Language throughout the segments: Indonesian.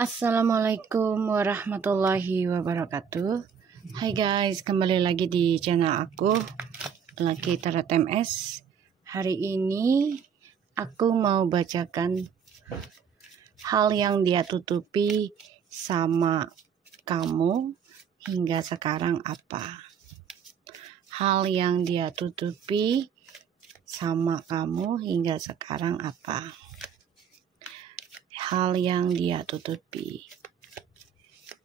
Assalamualaikum warahmatullahi wabarakatuh. Hai guys, kembali lagi di channel aku, Lucky Tarot MS. Hari ini aku mau bacakan hal yang dia tutupi sama kamu hingga sekarang apa. Hal yang dia tutupi sama kamu hingga sekarang apa. Hal yang dia tutupi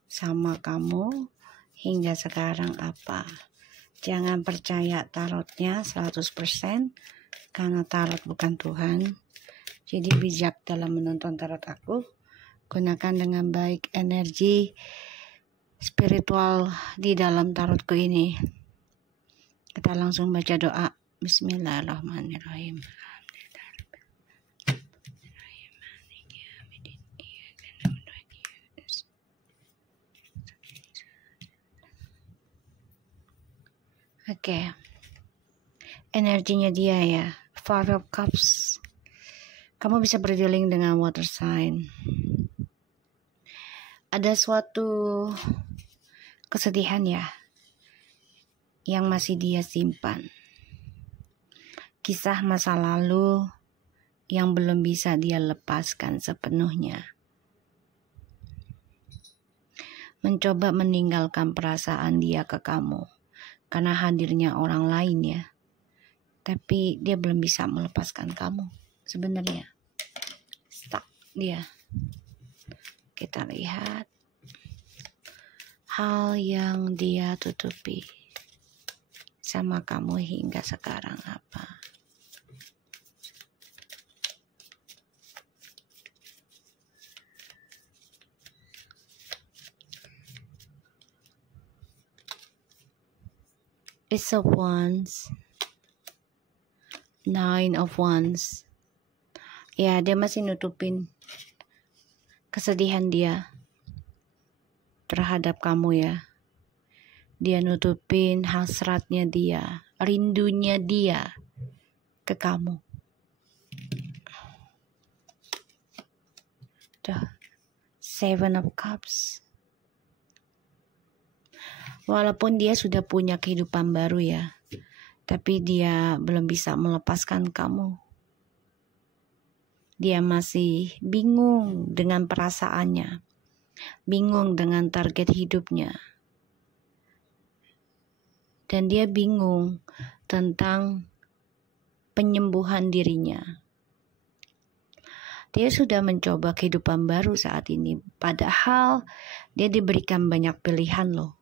sama kamu hingga sekarang apa. Jangan percaya tarotnya 100% karena tarot bukan Tuhan. Jadi bijak dalam menonton tarot aku. Gunakan dengan baik energi spiritual di dalam tarotku ini. Kita langsung baca doa. Bismillahirrahmanirrahim. Oke. Energinya dia ya. Five of Cups. Kamu bisa berdealing dengan water sign. Ada suatu kesedihan ya yang masih dia simpan. Kisah masa lalu yang belum bisa dia lepaskan sepenuhnya. Mencoba meninggalkan perasaan dia ke kamu karena hadirnya orang lain ya. Tapi dia belum bisa melepaskan kamu sebenarnya. Stuck dia. Kita lihat hal yang dia tutupi sama kamu hingga sekarang apa. Ace of Wands, Nine of Wands. Ya, dia masih nutupin kesedihan dia terhadap kamu ya. Dia nutupin hasratnya dia, rindunya dia ke kamu. Tuh, Seven of Cups. Walaupun dia sudah punya kehidupan baru ya, tapi dia belum bisa melepaskan kamu. Dia masih bingung dengan perasaannya, bingung dengan target hidupnya. Dan dia bingung tentang penyembuhan dirinya. Dia sudah mencoba kehidupan baru saat ini, padahal dia diberikan banyak pilihan loh.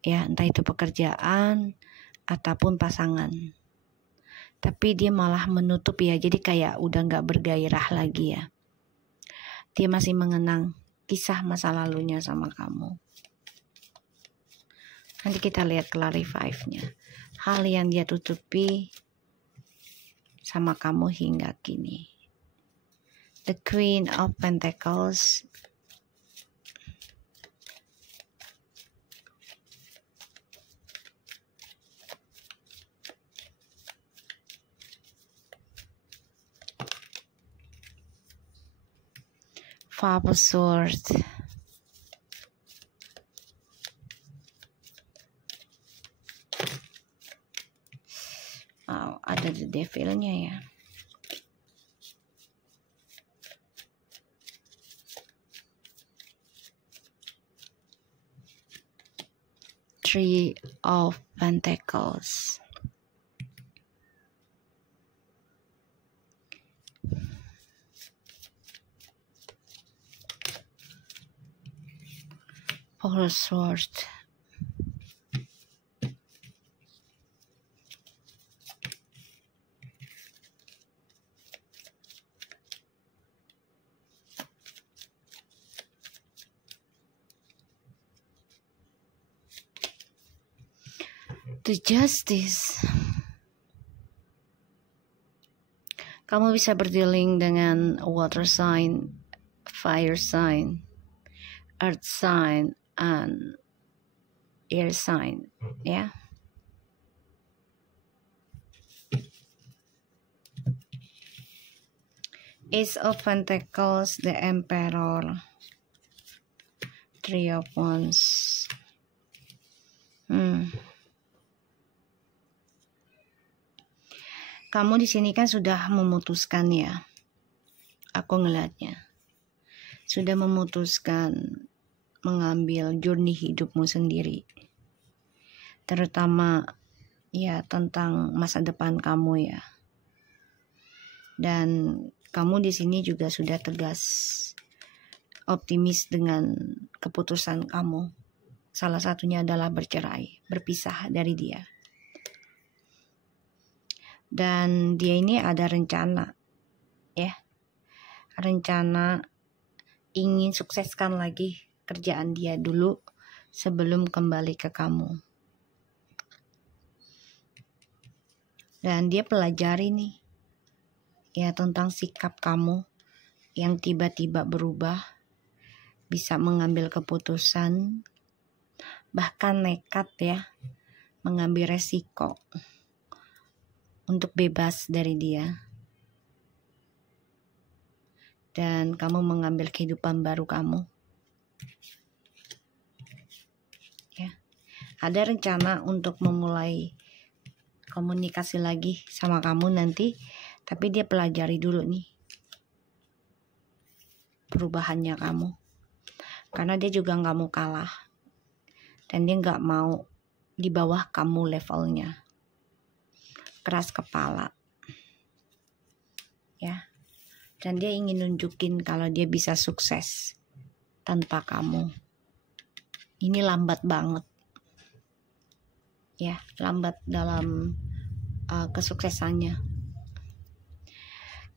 Ya, entah itu pekerjaan ataupun pasangan. Tapi dia malah menutup ya, jadi kayak udah gak bergairah lagi ya. Dia masih mengenang kisah masa lalunya sama kamu. Nanti kita lihat clarify-nya. Hal yang dia tutupi sama kamu hingga kini. The Queen of Pentacles. Five of Swords. Oh, ada the Devilnya ya. Three of Pentacles. Four of Swords. The Justice. Kamu bisa berdealing dengan water sign, fire sign, earth sign, and air sign, ya. Ace of Pentacles, the Emperor. Three of Wands. Kamu di sini kan sudah memutuskan ya. Aku ngelihatnya. Sudah memutuskan mengambil journey hidupmu sendiri. Terutama ya tentang masa depan kamu ya. Dan kamu di sini juga sudah tegas, optimis dengan keputusan kamu. Salah satunya adalah bercerai, berpisah dari dia. Dan dia ini ada rencana, ya. Rencana ingin sukseskan lagi kerjaan dia dulu sebelum kembali ke kamu. Dan dia pelajari nih, ya, tentang sikap kamu yang tiba-tiba berubah, bisa mengambil keputusan, bahkan nekat ya, mengambil resiko untuk bebas dari dia. Dan kamu mengambil kehidupan baru kamu. Ya. Ada rencana untuk memulai komunikasi lagi sama kamu nanti, tapi dia pelajari dulu nih perubahannya kamu. Karena dia juga gak mau kalah. Dan dia gak mau di bawah kamu levelnya. Keras kepala, ya, dan dia ingin nunjukin kalau dia bisa sukses tanpa kamu. Ini lambat banget, ya, lambat dalam kesuksesannya.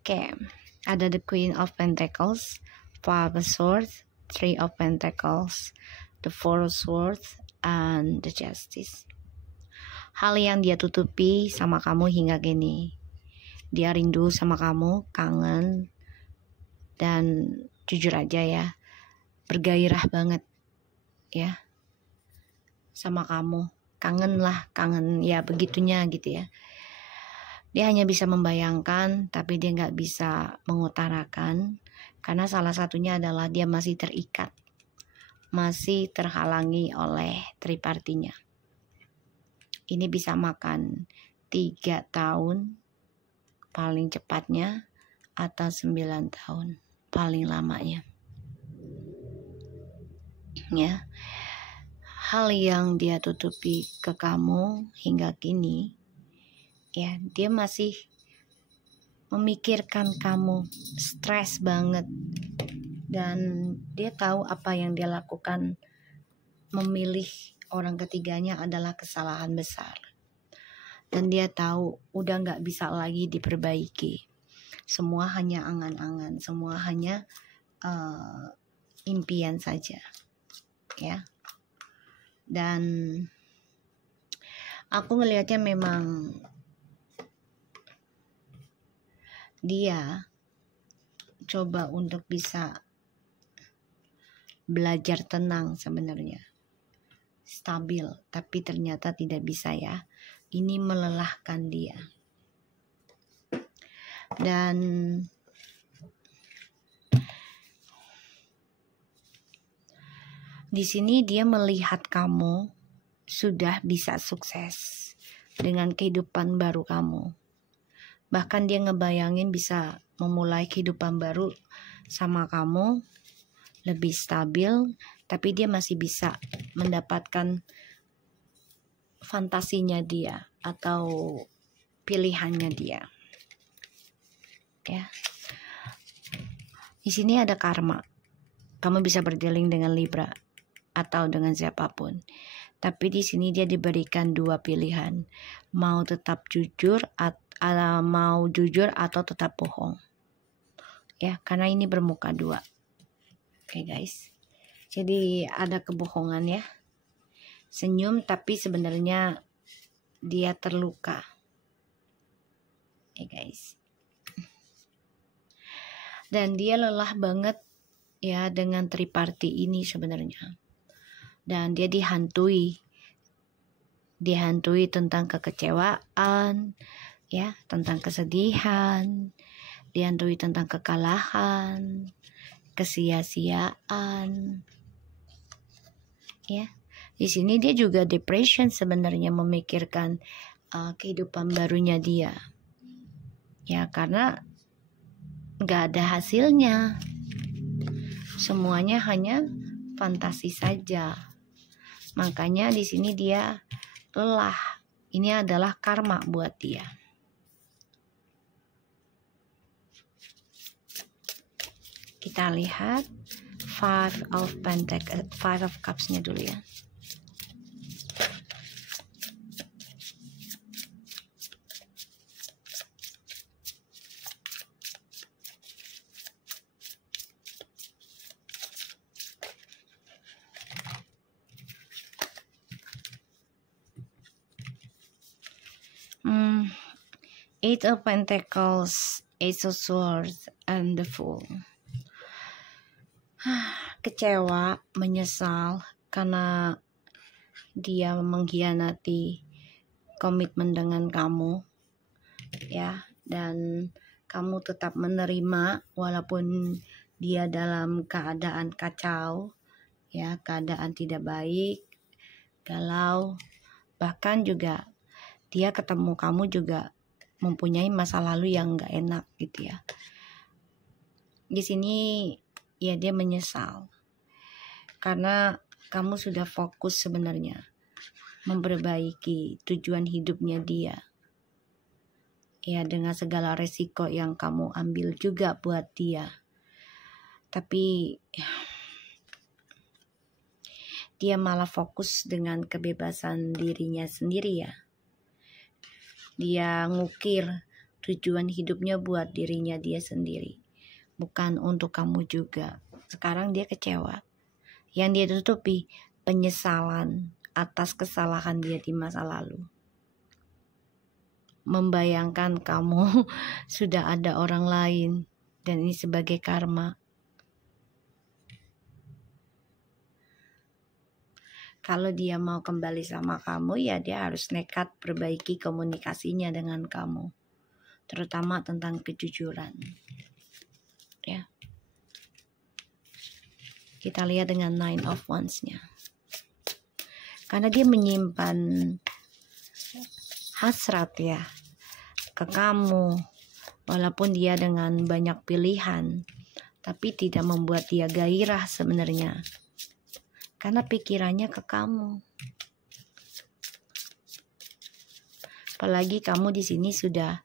Oke, ada the Queen of Pentacles, Five of Swords, Three of Pentacles, the Four of Swords, and the Justice. Hal yang dia tutupi sama kamu hingga kini. Dia rindu sama kamu, kangen, dan jujur aja ya, bergairah banget ya sama kamu. Kangen lah, kangen ya begitunya gitu ya. Dia hanya bisa membayangkan, tapi dia gak bisa mengutarakan. Karena salah satunya adalah dia masih terikat, masih terhalangi oleh tripartinya. Ini bisa makan 3 tahun paling cepatnya, atau 9 tahun paling lamanya. Ya. Hal yang dia tutupi ke kamu hingga kini, ya, dia masih memikirkan kamu, stres banget. Dan dia tahu apa yang dia lakukan, memilih orang ketiganya adalah kesalahan besar. Dan dia tahu udah gak bisa lagi diperbaiki. Semua hanya angan-angan, semua hanya impian saja, ya. Dan aku ngelihatnya memang dia coba untuk bisa belajar tenang sebenarnya, stabil, tapi ternyata tidak bisa ya. Ini melelahkan dia. Dan di sini dia melihat kamu sudah bisa sukses dengan kehidupan baru kamu. Bahkan dia ngebayangin bisa memulai kehidupan baru sama kamu, lebih stabil, tapi dia masih bisa mendapatkan fantasinya dia atau pilihannya dia. Ya. Di sini ada karma. Kamu bisa berdealing dengan Libra atau dengan siapapun. Tapi di sini dia diberikan 2 pilihan. Mau tetap jujur mau jujur atau tetap bohong. Ya, karena ini bermuka 2. Oke, guys. Jadi ada kebohongan ya. Senyum tapi sebenarnya dia terluka. Oke, guys. Dan dia lelah banget ya dengan triparti ini sebenarnya. Dan dia dihantui tentang kekecewaan, ya, tentang kesedihan, dihantui tentang kekalahan, kesia-siaan, Ya, di sini dia juga depression sebenarnya, memikirkan kehidupan barunya dia. Ya, karena nggak ada hasilnya. Semuanya hanya fantasi saja. Makanya di sini dia lelah. Ini adalah karma buat dia. Kita lihat Five of Cups-nya dulu ya. Eight of Pentacles, Ace of Swords, and the Fool. Kecewa, menyesal karena dia mengkhianati komitmen dengan kamu, ya, dan kamu tetap menerima walaupun dia dalam keadaan kacau, ya, keadaan tidak baik, galau, bahkan juga dia ketemu kamu juga mempunyai masa lalu yang nggak enak gitu ya. Di sini ya dia menyesal karena kamu sudah fokus sebenarnya memperbaiki tujuan hidupnya dia. Ya, dengan segala resiko yang kamu ambil juga buat dia. Tapi dia malah fokus dengan kebebasan dirinya sendiri ya. Dia ngukir tujuan hidupnya buat dirinya dia sendiri, bukan untuk kamu juga. Sekarang dia kecewa. Yang dia tutupi penyesalan atas kesalahan dia di masa lalu. Membayangkan kamu sudah ada orang lain dan ini sebagai karma. Kalau dia mau kembali sama kamu, ya dia harus nekat perbaiki komunikasinya dengan kamu. Terutama tentang kejujuran. Ya. Kita lihat dengan Nine of Wands-nya. Karena dia menyimpan hasrat ya ke kamu. Walaupun dia dengan banyak pilihan, tapi tidak membuat dia gairah sebenarnya. Karena pikirannya ke kamu. Apalagi kamu di sini sudah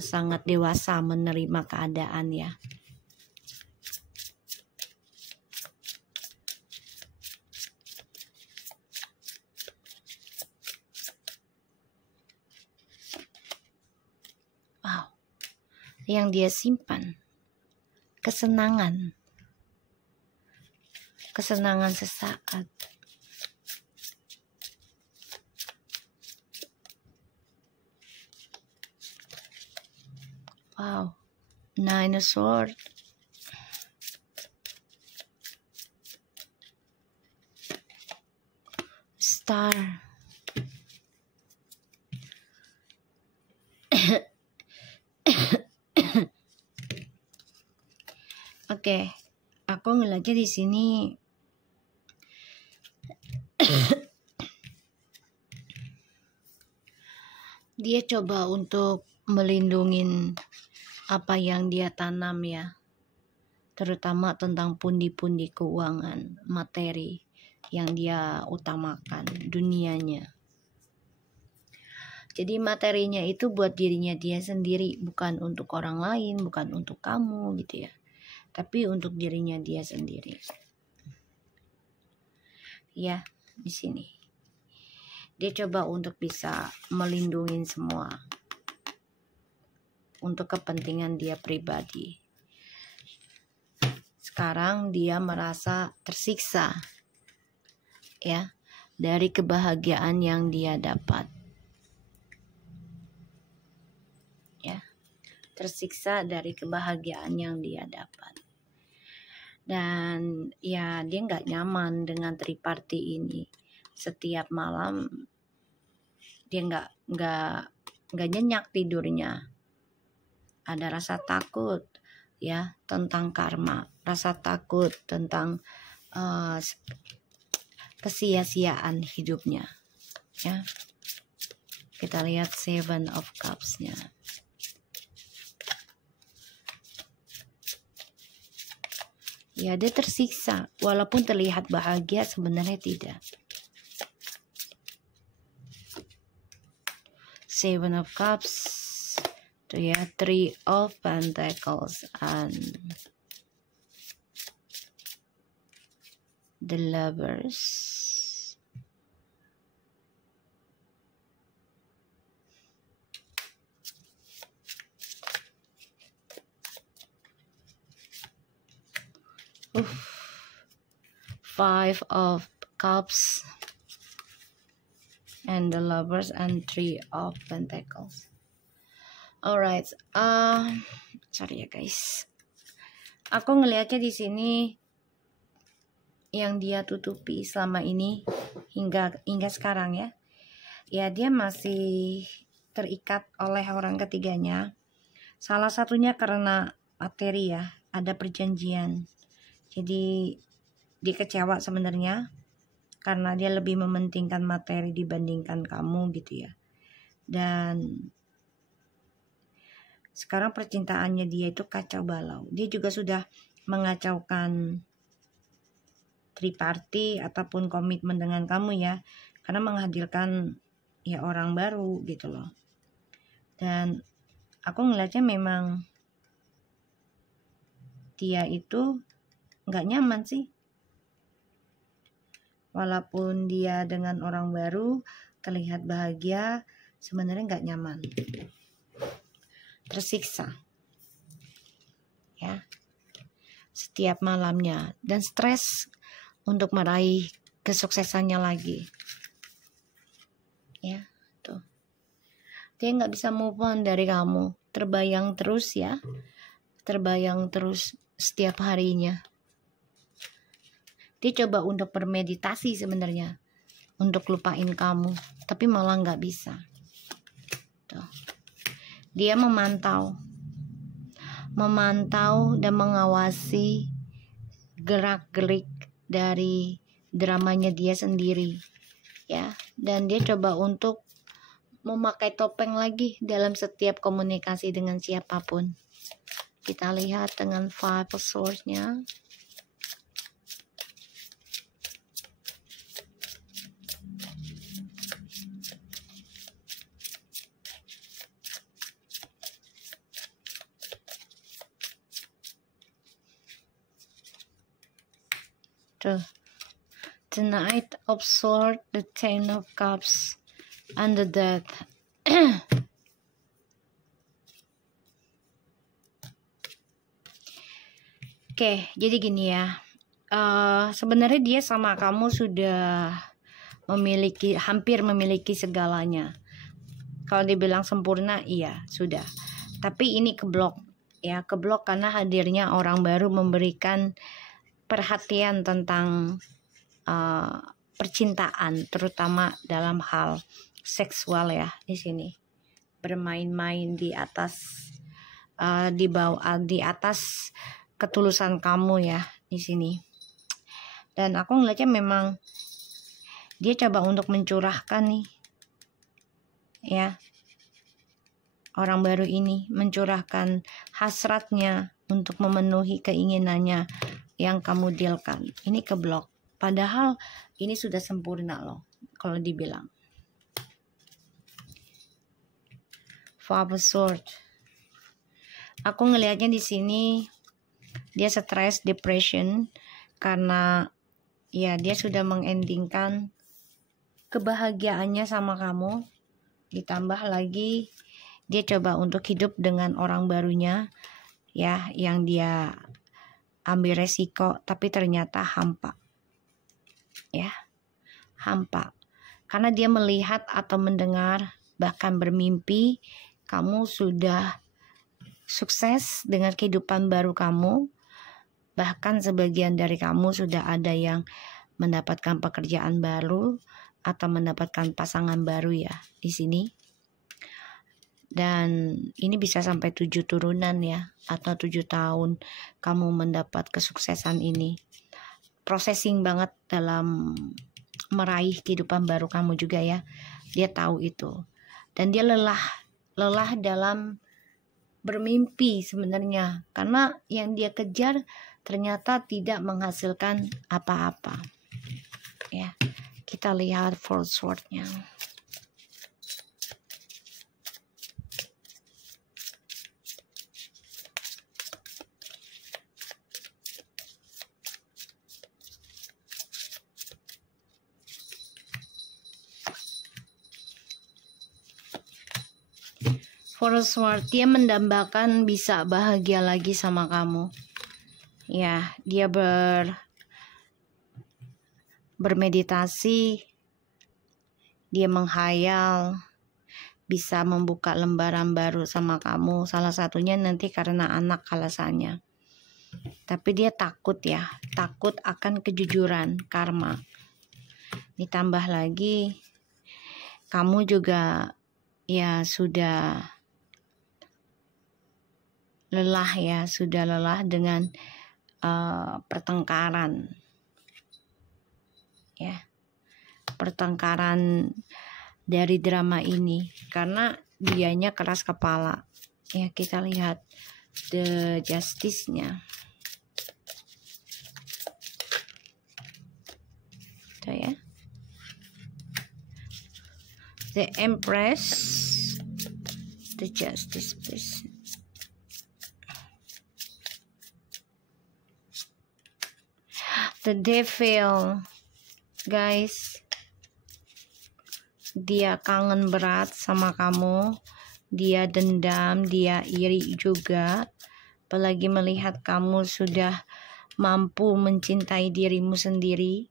sangat dewasa menerima keadaan ya. Wow. Yang dia simpan kesenangan. Kesenangan sesaat. Wow. Nine of Swords. Star. Oke. Aku ngeliatnya di sini dia coba untuk melindungi apa yang dia tanam ya, terutama tentang pundi-pundi keuangan, materi yang dia utamakan, dunianya. Jadi materinya itu buat dirinya dia sendiri, bukan untuk orang lain, bukan untuk kamu gitu ya, tapi untuk dirinya dia sendiri. Ya, di sini dia coba untuk bisa melindungi semua untuk kepentingan dia pribadi. Sekarang dia merasa tersiksa ya dari kebahagiaan yang dia dapat. Ya, tersiksa dari kebahagiaan yang dia dapat. Dan ya dia nggak nyaman dengan triparty ini. Setiap malam dia nggak nyenyak tidurnya. Ada rasa takut ya tentang karma, rasa takut tentang kesia-siaan hidupnya, ya. Kita lihat Seven of Cups-nya. Ya, dia tersiksa, walaupun terlihat bahagia sebenarnya tidak. Seven of Cups, tuh ya, Three of Pentacles, and the Lovers. Five of Cups and the Lovers and Three of Pentacles. Alright, sorry ya guys. Aku ngelihatnya di sini yang dia tutupi selama ini hingga sekarang ya. Ya, dia masih terikat oleh orang ketiganya. Salah satunya karena materi ya, ada perjanjian. Jadi dia kecewa sebenarnya karena dia lebih mementingkan materi dibandingkan kamu gitu ya. Dan sekarang percintaannya dia itu kacau balau. Dia juga sudah mengacaukan triparty ataupun komitmen dengan kamu ya, karena menghadirkan ya orang baru gitu loh. Dan aku ngeliatnya memang dia itu nggak nyaman sih. Walaupun dia dengan orang baru terlihat bahagia, sebenarnya nggak nyaman, tersiksa ya setiap malamnya, dan stres untuk meraih kesuksesannya lagi ya. Tuh, dia nggak bisa move on dari kamu, terbayang terus ya, terbayang terus setiap harinya. Dia coba untuk bermeditasi sebenarnya untuk lupain kamu, tapi malah nggak bisa. Tuh. Dia memantau dan mengawasi gerak-gerik dari dramanya dia sendiri ya, dan dia coba untuk memakai topeng lagi dalam setiap komunikasi dengan siapapun. Kita lihat dengan Five of Swords-nya. The Knight of Swords, the Ten of Cups, and the Death. Oke, jadi gini ya. Sebenarnya dia sama kamu sudah hampir memiliki segalanya. Kalau dibilang sempurna, iya sudah. Tapi ini keblok ya, keblok karena hadirnya orang baru memberikan perhatian tentang percintaan, terutama dalam hal seksual ya. Di sini bermain-main di atas di atas ketulusan kamu ya di sini. Dan aku ngeliatnya memang dia coba untuk mencurahkan nih ya, orang baru ini mencurahkan hasratnya untuk memenuhi keinginannya yang kamu dealkan. Ini keblok, padahal ini sudah sempurna loh kalau dibilang. Five of Swords. Aku ngelihatnya di sini dia stres, depression, karena ya dia sudah mengendingkan kebahagiaannya sama kamu. Ditambah lagi dia coba untuk hidup dengan orang barunya ya, yang dia ambil resiko, tapi ternyata hampa ya, hampa karena dia melihat atau mendengar, bahkan bermimpi kamu sudah sukses dengan kehidupan baru kamu. Bahkan sebagian dari kamu sudah ada yang mendapatkan pekerjaan baru atau mendapatkan pasangan baru ya di sini. Dan ini bisa sampai 7 turunan ya, atau 7 tahun kamu mendapat kesuksesan ini. Processing banget dalam meraih kehidupan baru kamu juga ya. Dia tahu itu. Dan dia lelah dalam bermimpi sebenarnya, karena yang dia kejar ternyata tidak menghasilkan apa-apa. Ya, kita lihat Four Swords-nya. Four Swords, dia mendambakan bisa bahagia lagi sama kamu. Ya, dia bermeditasi, dia menghayal, bisa membuka lembaran baru sama kamu. Salah satunya nanti karena anak alasannya. Tapi dia takut ya, takut akan kejujuran, karma. Ditambah lagi, kamu juga ya sudah lelah dengan pertengkaran. Ya, pertengkaran dari drama ini karena dianya keras kepala. Ya, kita lihat The Justice-nya. Tuh ya. The Empress, The Justice, please. The Devil, guys, dia kangen berat sama kamu, dia dendam, dia iri juga, apalagi melihat kamu sudah mampu mencintai dirimu sendiri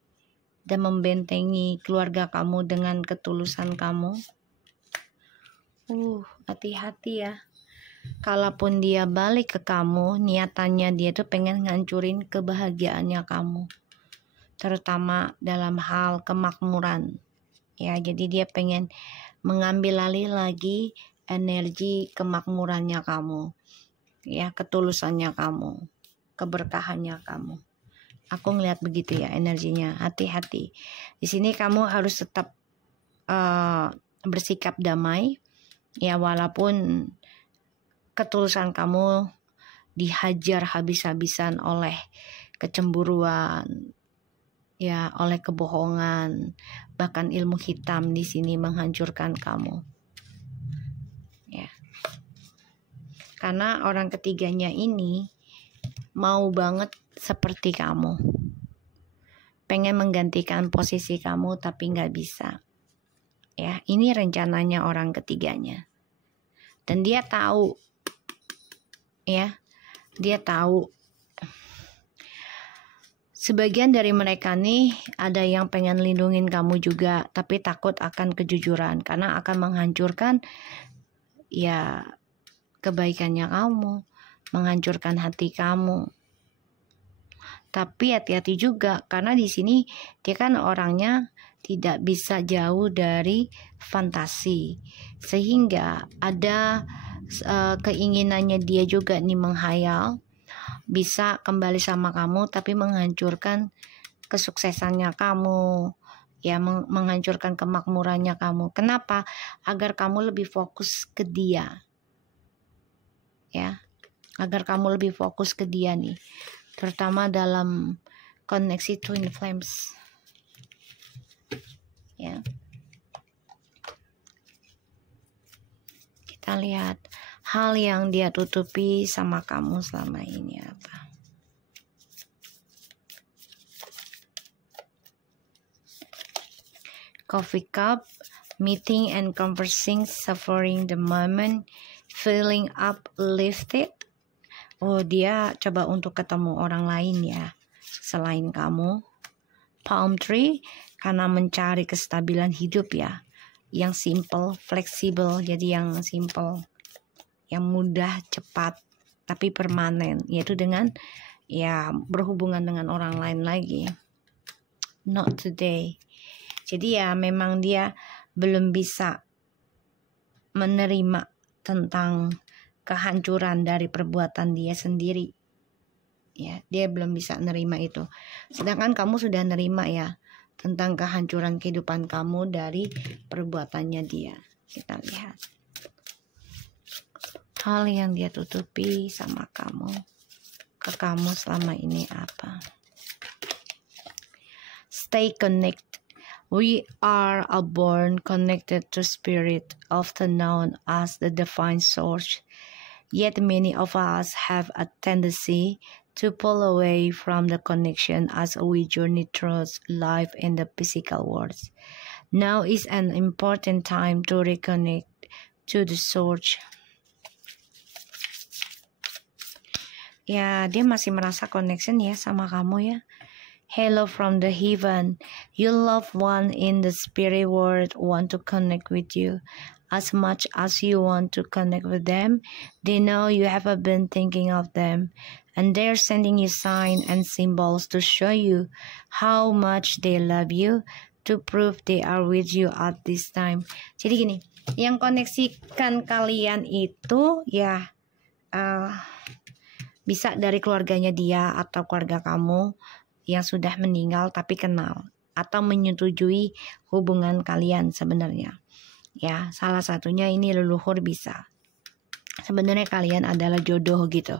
dan membentengi keluarga kamu dengan ketulusan kamu. Hati-hati ya. Kalaupun dia balik ke kamu, niatannya dia tuh pengen ngancurin kebahagiaannya kamu, terutama dalam hal kemakmuran. Ya, jadi dia pengen mengambil alih lagi energi kemakmurannya kamu, ya, ketulusannya kamu, keberkahannya kamu. Aku ngeliat begitu ya energinya. Hati-hati. Di sini kamu harus tetap bersikap damai, ya, walaupun ketulusan kamu dihajar habis-habisan oleh kecemburuan, ya, oleh kebohongan, bahkan ilmu hitam di sini menghancurkan kamu. Ya. Karena orang ketiganya ini mau banget seperti kamu. Pengen menggantikan posisi kamu tapi nggak bisa. Ya, ini rencananya orang ketiganya. Dan dia tahu, ya, dia tahu. Sebagian dari mereka nih ada yang pengen lindungin kamu juga, tapi takut akan kejujuran karena akan menghancurkan ya kebaikannya kamu, menghancurkan hati kamu. Tapi hati-hati juga karena di sini dia kan orangnya tidak bisa jauh dari fantasi, sehingga ada keinginannya dia juga nih menghayal bisa kembali sama kamu tapi menghancurkan kesuksesannya kamu, ya, menghancurkan kemakmurannya kamu. Kenapa? Agar kamu lebih fokus ke dia, ya, agar kamu lebih fokus ke dia nih, terutama dalam koneksi twin flames, ya. Kita lihat hal yang dia tutupi sama kamu selama ini apa. Coffee cup, meeting and conversing, suffering the moment, feeling uplifted. Oh, dia coba untuk ketemu orang lain ya, selain kamu. Palm tree, karena mencari kestabilan hidup ya, yang simple, fleksibel, jadi yang simple, yang mudah, cepat, tapi permanen, yaitu dengan ya berhubungan dengan orang lain lagi. Not today. Jadi ya memang dia belum bisa menerima tentang kehancuran dari perbuatan dia sendiri. Ya, dia belum bisa nerima itu. Sedangkan kamu sudah nerima ya tentang kehancuran kehidupan kamu dari perbuatannya dia. Kita lihat hal yang dia tutupi sama kamu, ke kamu selama ini apa. Stay connected. We are all born connected to spirit, often known as the divine source. Yet many of us have a tendency to pull away from the connection as we journey through life in the physical world. Now is an important time to reconnect to the source. Ya, dia masih merasa connection ya sama kamu ya. Hello from the heaven. Your loved one in the spirit world want to connect with you. As much as you want to connect with them, they know you have been thinking of them. And they're sending you signs and symbols to show you how much they love you, to prove they are with you at this time. Jadi gini, yang koneksikan kalian itu ya bisa dari keluarganya dia atau keluarga kamu yang sudah meninggal tapi kenal atau menyetujui hubungan kalian sebenarnya. Ya, salah satunya ini leluhur bisa. Sebenarnya kalian adalah jodoh gitu.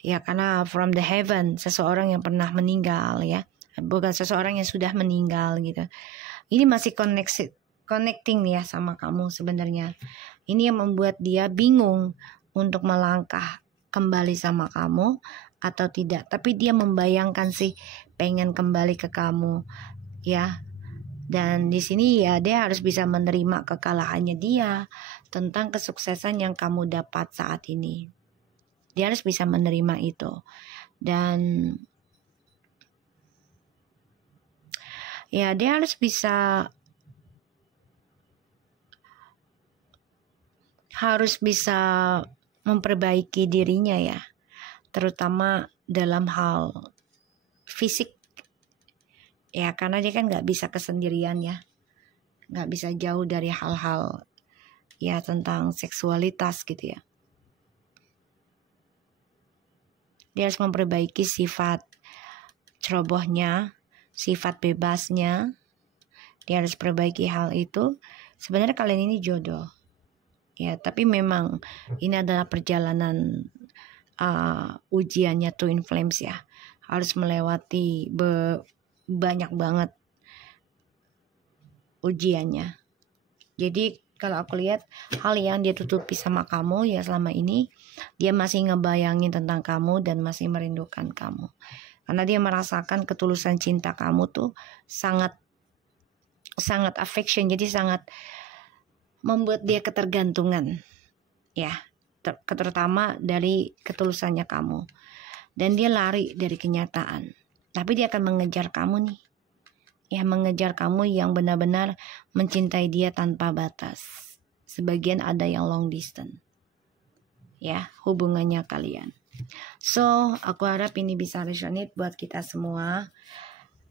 Ya, karena from the heaven, seseorang yang pernah meninggal ya. Bukan seseorang yang sudah meninggal gitu. Ini masih connecting ya sama kamu sebenarnya. Ini yang membuat dia bingung untuk melangkah kembali sama kamu atau tidak, tapi dia membayangkan sih pengen kembali ke kamu ya. Dan di sini ya dia harus bisa menerima kekalahannya dia tentang kesuksesan yang kamu dapat saat ini. Dia harus bisa menerima itu. Dan ya dia harus bisa memperbaiki dirinya ya. Terutama dalam hal fisik ya, karena dia kan nggak bisa kesendirian ya, nggak bisa jauh dari hal-hal ya tentang seksualitas gitu ya. Dia harus memperbaiki sifat cerobohnya, sifat bebasnya. Dia harus perbaiki hal itu. Sebenarnya kalian ini jodoh ya, tapi memang ini adalah perjalanan ujiannya twin flames ya. Harus melewati banyak banget ujiannya. Jadi kalau aku lihat hal yang dia tutupi sama kamu ya selama ini, dia masih ngebayangin tentang kamu dan masih merindukan kamu. Karena dia merasakan ketulusan cinta kamu tuh sangat affection, jadi sangat membuat dia ketergantungan ya, terutama dari ketulusannya kamu. Dan dia lari dari kenyataan, tapi dia akan mengejar kamu nih ya, mengejar kamu yang benar-benar mencintai dia tanpa batas. Sebagian ada yang long distance ya hubungannya kalian. So aku harap ini bisa resonate buat kita semua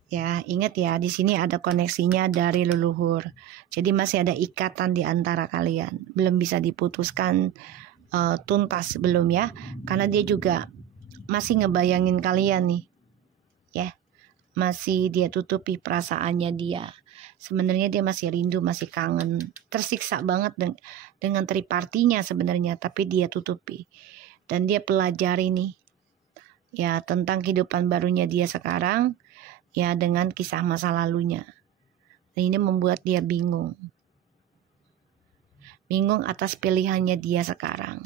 ya. Ingat ya, di sini ada koneksinya dari leluhur, jadi masih ada ikatan di antara kalian, belum bisa diputuskan tuntas belum ya, karena dia juga masih ngebayangin kalian nih ya, masih dia tutupi perasaannya dia. Sebenarnya dia masih rindu, masih kangen, tersiksa banget dengan tripartinya sebenarnya, tapi dia tutupi. Dan dia pelajari nih ya tentang kehidupan barunya dia sekarang ya, dengan kisah masa lalunya. Dan ini membuat dia bingung atas pilihannya dia sekarang.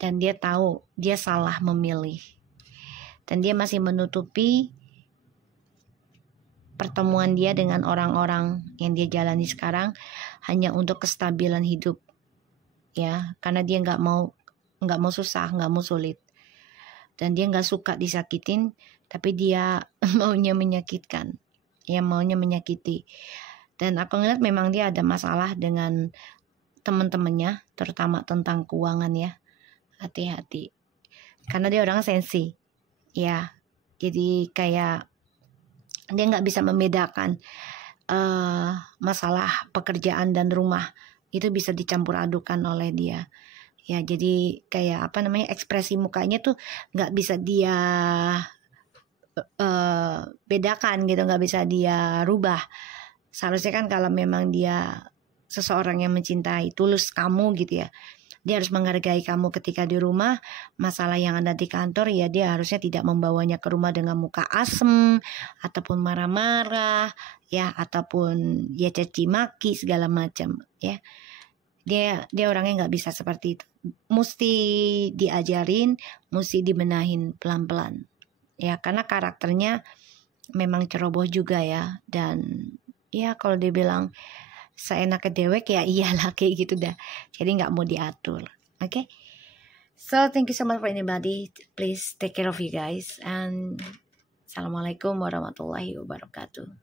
Dan dia tahu dia salah memilih. Dan dia masih menutupi pertemuan dia dengan orang-orang yang dia jalani sekarang hanya untuk kestabilan hidup ya, karena dia nggak mau susah, nggak mau sulit. Dan dia nggak suka disakitin, tapi dia maunya menyakitkan ya, maunya menyakiti. Dan aku ngeliat memang dia ada masalah dengan teman-temannya, terutama tentang keuangan ya. Hati-hati, karena dia orang sensi ya. Jadi kayak dia nggak bisa membedakan masalah pekerjaan dan rumah, itu bisa dicampur adukan oleh dia ya. Jadi kayak ekspresi mukanya tuh nggak bisa dia bedakan gitu, nggak bisa dia rubah. Seharusnya kan kalau memang dia seseorang yang mencintai tulus kamu gitu ya, dia harus menghargai kamu ketika di rumah. Masalah yang ada di kantor ya dia harusnya tidak membawanya ke rumah dengan muka asem ataupun marah-marah ya, ataupun ya caci maki segala macam ya. Dia orangnya nggak bisa seperti itu. Mesti diajarin, mesti dibenahin pelan-pelan ya, karena karakternya memang ceroboh juga ya. Dan ya kalau dia bilang seenaknya dewek ya iyalah kayak gitu dah, jadi nggak mau diatur. Okay, so thank you so much for anybody, please take care of you guys, and assalamualaikum warahmatullahi wabarakatuh.